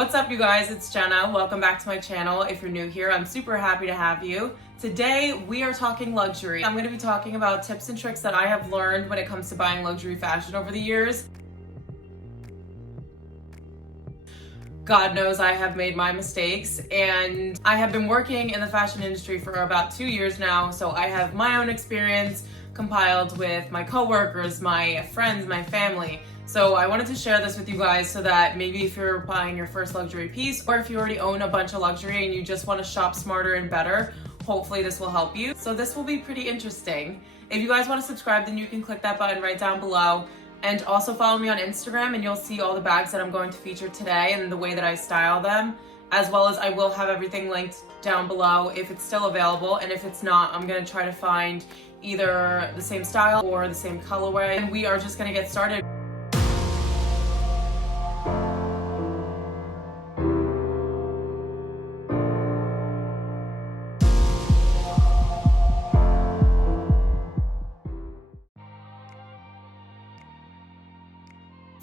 What's up, you guys? It's Jenna. Welcome back to my channel. If you're new here, I'm super happy to have you. Today, we are talking luxury. I'm going to be talking about tips and tricks that I have learned when it comes to buying luxury fashion over the years. God knows I have made my mistakes, and I have been working in the fashion industry for about 2 years now, so I have my own experience compiled with my coworkers, my friends, my family. So I wanted to share this with you guys so that maybe if you're buying your first luxury piece, or if you already own a bunch of luxury and you just want to shop smarter and better, hopefully this will help you. So this will be pretty interesting. If you guys want to subscribe, then you can click that button right down below. And also follow me on Instagram and you'll see all the bags that I'm going to feature today and the way that I style them, as well as I will have everything linked down below if it's still available. And if it's not, I'm going to try to find either the same style or the same colorway. And we are just going to get started.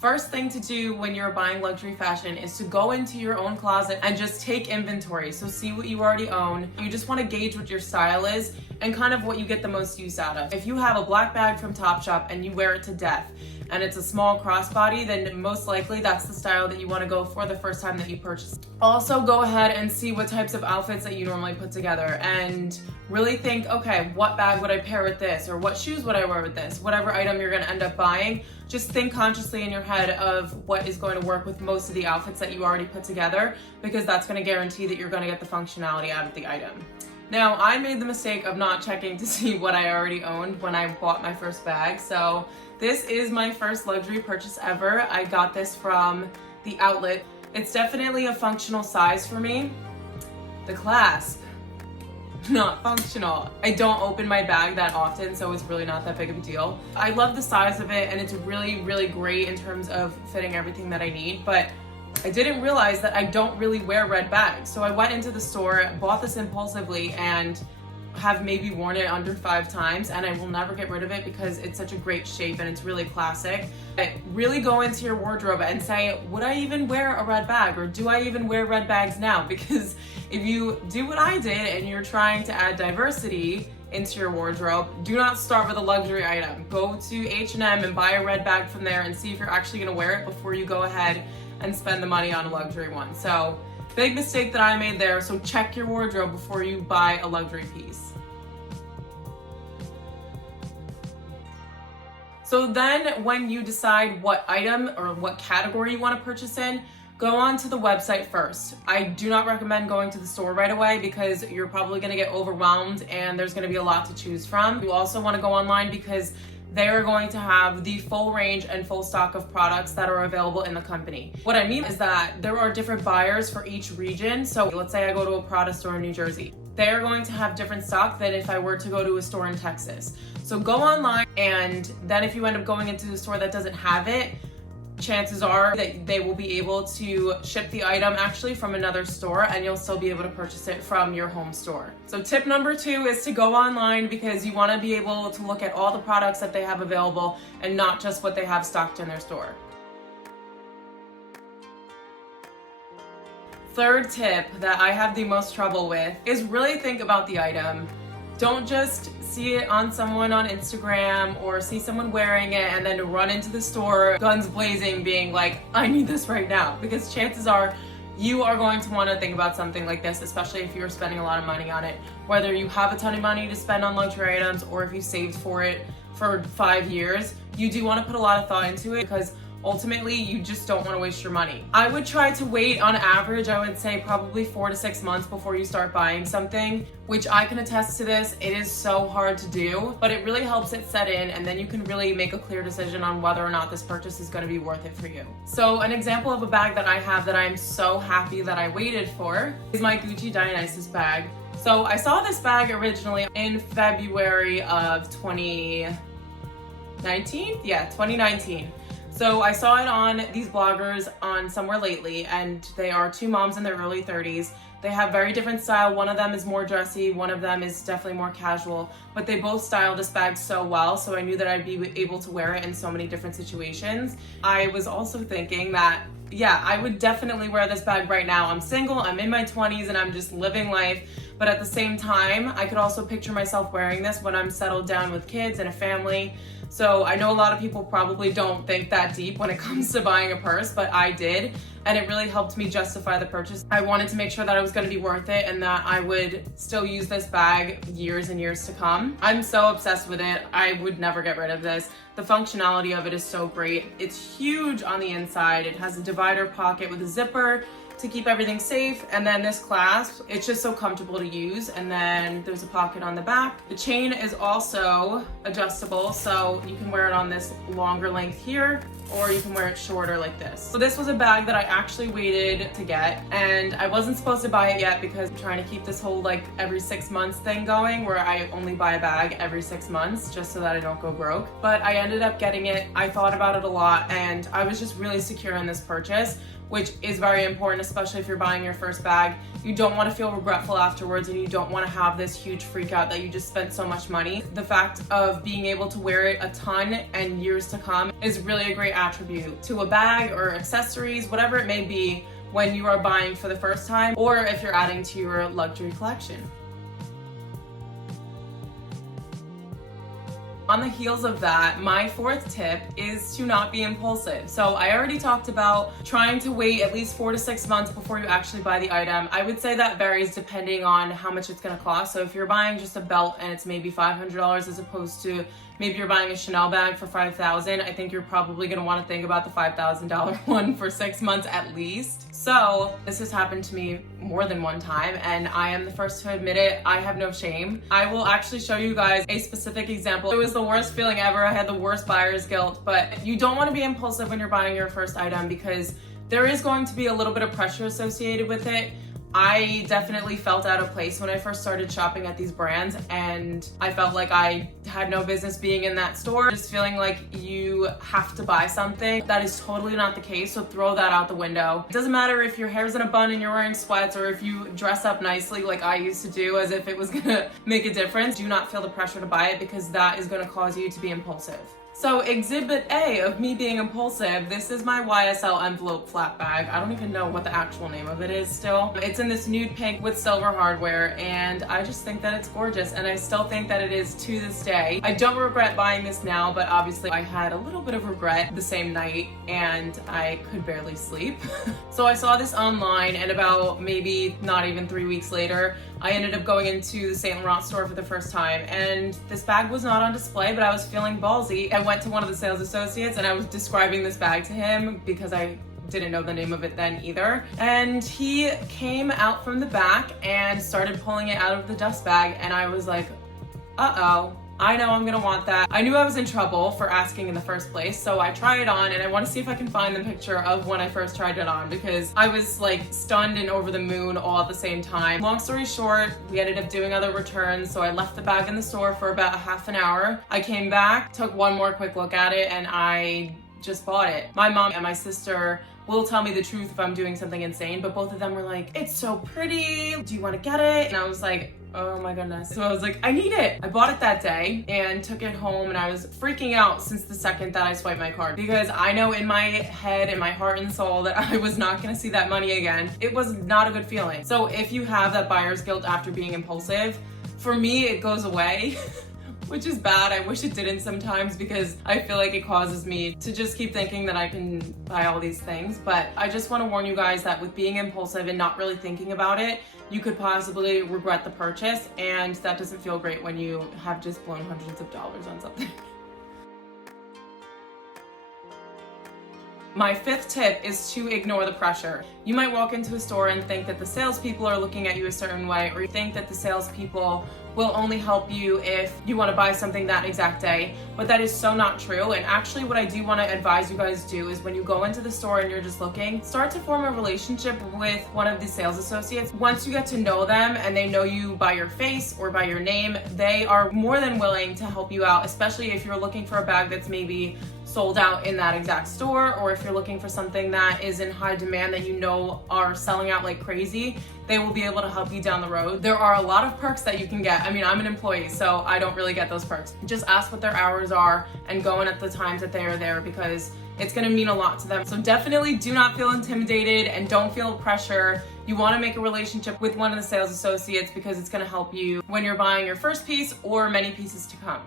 First thing to do when you're buying luxury fashion is to go into your own closet and just take inventory. So see what you already own. You just want to gauge what your style is and kind of what you get the most use out of. If you have a black bag from Topshop and you wear it to death and it's a small crossbody, then most likely that's the style that you want to go for the first time that you purchase. Also go ahead and see what types of outfits that you normally put together and really think, okay, what bag would I pair with this? Or what shoes would I wear with this? Whatever item you're going to end up buying, just think consciously in your head of what is going to work with most of the outfits that you already put together, because that's going to guarantee that you're going to get the functionality out of the item. Now, I made the mistake of not checking to see what I already owned when I bought my first bag. So this is my first luxury purchase ever. I got this from the outlet. It's definitely a functional size for me. The clasp, not functional. I don't open my bag that often, so it's really not that big of a deal. I love the size of it and it's really, really great in terms of fitting everything that I need, but I didn't realize that I don't really wear red bags. So I went into the store, bought this impulsively, and have maybe worn it under 5 times, and I will never get rid of it because it's such a great shape and it's really classic. But really go into your wardrobe and say, would I even wear a red bag, or do I even wear red bags now? Because if you do what I did and you're trying to add diversity into your wardrobe, do not start with a luxury item. Go to H&M and buy a red bag from there and see if you're actually gonna wear it before you go ahead and spend the money on a luxury one. So big mistake that I made there, so check your wardrobe before you buy a luxury piece. So then when you decide what item or what category you want to purchase in, go on to the website first. I do not recommend going to the store right away because you're probably going to get overwhelmed and there's going to be a lot to choose from. You also want to go online because they are going to have the full range and full stock of products that are available in the company. What I mean is that there are different buyers for each region. So let's say I go to a Prada store in New Jersey. They are going to have different stock than if I were to go to a store in Texas. So go online, and then if you end up going into a store that doesn't have it, chances are that they will be able to ship the item actually from another store and you'll still be able to purchase it from your home store. So tip number 2 is to go online because you want to be able to look at all the products that they have available and not just what they have stocked in their store. Third tip that I have the most trouble with is really think about the item. Don't just see it on someone on Instagram or see someone wearing it and then run into the store guns blazing being like, I need this right now, because chances are you are going to want to think about something like this, especially if you're spending a lot of money on it. Whether you have a ton of money to spend on luxury items or if you saved for it for 5 years, you do want to put a lot of thought into it because ultimately you just don't want to waste your money. I would try to wait on average, I would say probably 4 to 6 months before you start buying something, which I can attest to this. It is so hard to do, but it really helps it set in, and then you can really make a clear decision on whether or not this purchase is going to be worth it for you. So an example of a bag that I have that I'm so happy that I waited for is my Gucci Dionysus bag. So I saw this bag originally in February of 2019? Yeah, 2019. So I saw it on these bloggers on Somewhere Lately, and they are 2 moms in their early 30s. They have very different style. One of them is more dressy, one of them is definitely more casual, but they both style this bag so well, so I knew that I'd be able to wear it in so many different situations. I was also thinking that yeah, I would definitely wear this bag right now. I'm single, I'm in my 20s, and I'm just living life. But at the same time, I could also picture myself wearing this when I'm settled down with kids and a family. So I know a lot of people probably don't think that deep when it comes to buying a purse, but I did. And it really helped me justify the purchase. I wanted to make sure that it was going to be worth it and that I would still use this bag years and years to come. I'm so obsessed with it. I would never get rid of this. The functionality of it is so great. It's huge on the inside. It has a divider pocket with a zipper to keep everything safe, and then this clasp, it's just so comfortable to use, and then there's a pocket on the back. The chain is also adjustable, so you can wear it on this longer length here, or you can wear it shorter like this. So this was a bag that I actually waited to get, and I wasn't supposed to buy it yet because I'm trying to keep this whole like every 6 months thing going, where I only buy a bag every 6 months just so that I don't go broke. But I ended up getting it. I thought about it a lot, and I was just really secure in this purchase, which is very important, especially if you're buying your first bag. You don't want to feel regretful afterwards, and you don't want to have this huge freak out that you just spent so much money. The fact of being able to wear it a ton and years to come is really a great attribute to a bag or accessories, whatever it may be, when you are buying for the first time, or if you're adding to your luxury collection. On the heels of that, my fourth tip is to not be impulsive. So I already talked about trying to wait at least 4 to 6 months before you actually buy the item. I would say that varies depending on how much it's gonna cost. So if you're buying just a belt and it's maybe $500 as opposed to maybe you're buying a Chanel bag for $5,000, I think you're probably gonna wanna think about the $5,000 one for 6 months at least. So this has happened to me more than one time, and I am the first to admit it. I have no shame. I will actually show you guys a specific example. It was the worst feeling ever. I had the worst buyer's guilt, but you don't wanna be impulsive when you're buying your first item because there is going to be a little bit of pressure associated with it. I definitely felt out of place when I first started shopping at these brands, and I felt like I had no business being in that store, just feeling like you have to buy something. That is totally not the case, so throw that out the window. It doesn't matter if your hair's in a bun and you're wearing sweats, or if you dress up nicely like I used to do as if it was gonna make a difference. Do not feel the pressure to buy it because that is gonna cause you to be impulsive. So exhibit A of me being impulsive, this is my YSL envelope flat bag. I don't even know what the actual name of it is still. It's in this nude pink with silver hardware, and I just think that it's gorgeous, and I still think that it is to this day. I don't regret buying this now, but obviously I had a little bit of regret the same night, and I could barely sleep. So I saw this online, and about maybe not even 3 weeks later, I ended up going into the Saint Laurent store for the first time, and this bag was not on display, but I was feeling ballsy. I went to one of the sales associates and I was describing this bag to him because I didn't know the name of it then either. And he came out from the back and started pulling it out of the dust bag, and I was like, uh-oh. I know I'm gonna want that. I knew I was in trouble for asking in the first place, so I try it on, and I want to see if I can find the picture of when I first tried it on because I was like stunned and over the moon all at the same time. Long story short, we ended up doing other returns, so I left the bag in the store for about a half an hour. I came back, took one more quick look at it, and I just bought it. My mom and my sister will tell me the truth if I'm doing something insane, but both of them were like, it's so pretty, do you want to get it? And I was like, oh my goodness. So I was like, I need it. I bought it that day and took it home, and I was freaking out since the second that I swiped my card because I know in my head, in my heart and soul, that I was not gonna see that money again. It was not a good feeling. So if you have that buyer's guilt after being impulsive, for me, it goes away. Which is bad. I wish it didn't sometimes because I feel like it causes me to just keep thinking that I can buy all these things. But I just want to warn you guys that with being impulsive and not really thinking about it, you could possibly regret the purchase, and that doesn't feel great when you have just blown hundreds of dollars on something. My fifth tip is to ignore the pressure. You might walk into a store and think that the salespeople are looking at you a certain way, or you think that the salespeople will only help you if you want to buy something that exact day, but that is so not true. And actually what I do want to advise you guys do is when you go into the store and you're just looking, start to form a relationship with one of the sales associates. Once you get to know them and they know you by your face or by your name, they are more than willing to help you out, especially if you're looking for a bag that's maybe sold out in that exact store, or if you're looking for something that is in high demand that you know are selling out like crazy. They will be able to help you down the road. There are a lot of perks that you can get. I mean, I'm an employee, so I don't really get those perks. Just ask what their hours are and go in at the times that they are there, because it's gonna mean a lot to them. So definitely do not feel intimidated and don't feel pressure. You wanna make a relationship with one of the sales associates because it's gonna help you when you're buying your first piece or many pieces to come.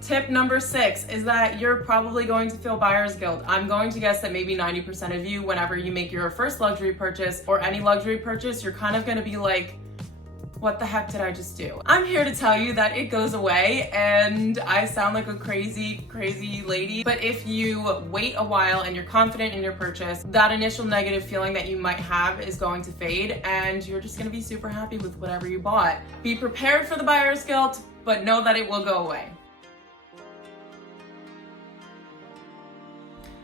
Tip number 6 is that you're probably going to feel buyer's guilt. I'm going to guess that maybe 90% of you, whenever you make your first luxury purchase or any luxury purchase, you're kind of gonna be like, what the heck did I just do? I'm here to tell you that it goes away, and I sound like a crazy lady, but if you wait a while and you're confident in your purchase, that initial negative feeling that you might have is going to fade, and you're just gonna be super happy with whatever you bought. Be prepared for the buyer's guilt, but know that it will go away.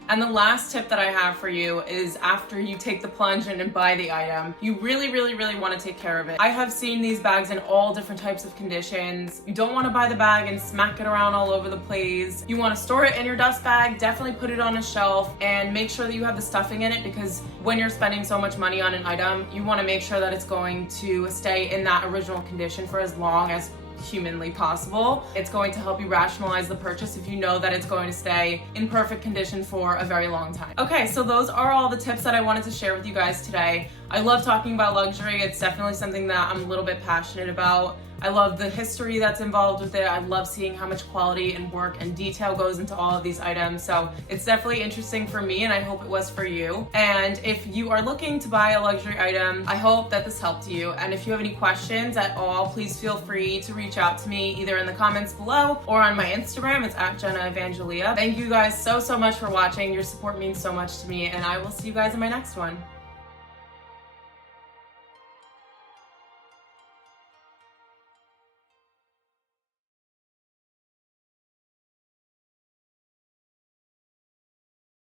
And the last tip that I have for you is after you take the plunge and buy the item, you really want to take care of it. I have seen these bags in all different types of conditions. You don't want to buy the bag and smack it around all over the place. You want to store it in your dust bag, definitely put it on a shelf, and make sure that you have the stuffing in it, because when you're spending so much money on an item, you want to make sure that it's going to stay in that original condition for as long as humanly possible. It's going to help you rationalize the purchase if you know that it's going to stay in perfect condition for a very long time. Okay, so those are all the tips that I wanted to share with you guys today. I love talking about luxury. It's definitely something that I'm a little bit passionate about. I love the history that's involved with it. I love seeing how much quality and work and detail goes into all of these items. So it's definitely interesting for me, and I hope it was for you. And if you are looking to buy a luxury item, I hope that this helped you. And if you have any questions at all, please feel free to reach out to me either in the comments below or on my Instagram. It's at Jenna Evangelia. Thank you guys so much for watching. Your support means so much to me, and I will see you guys in my next one.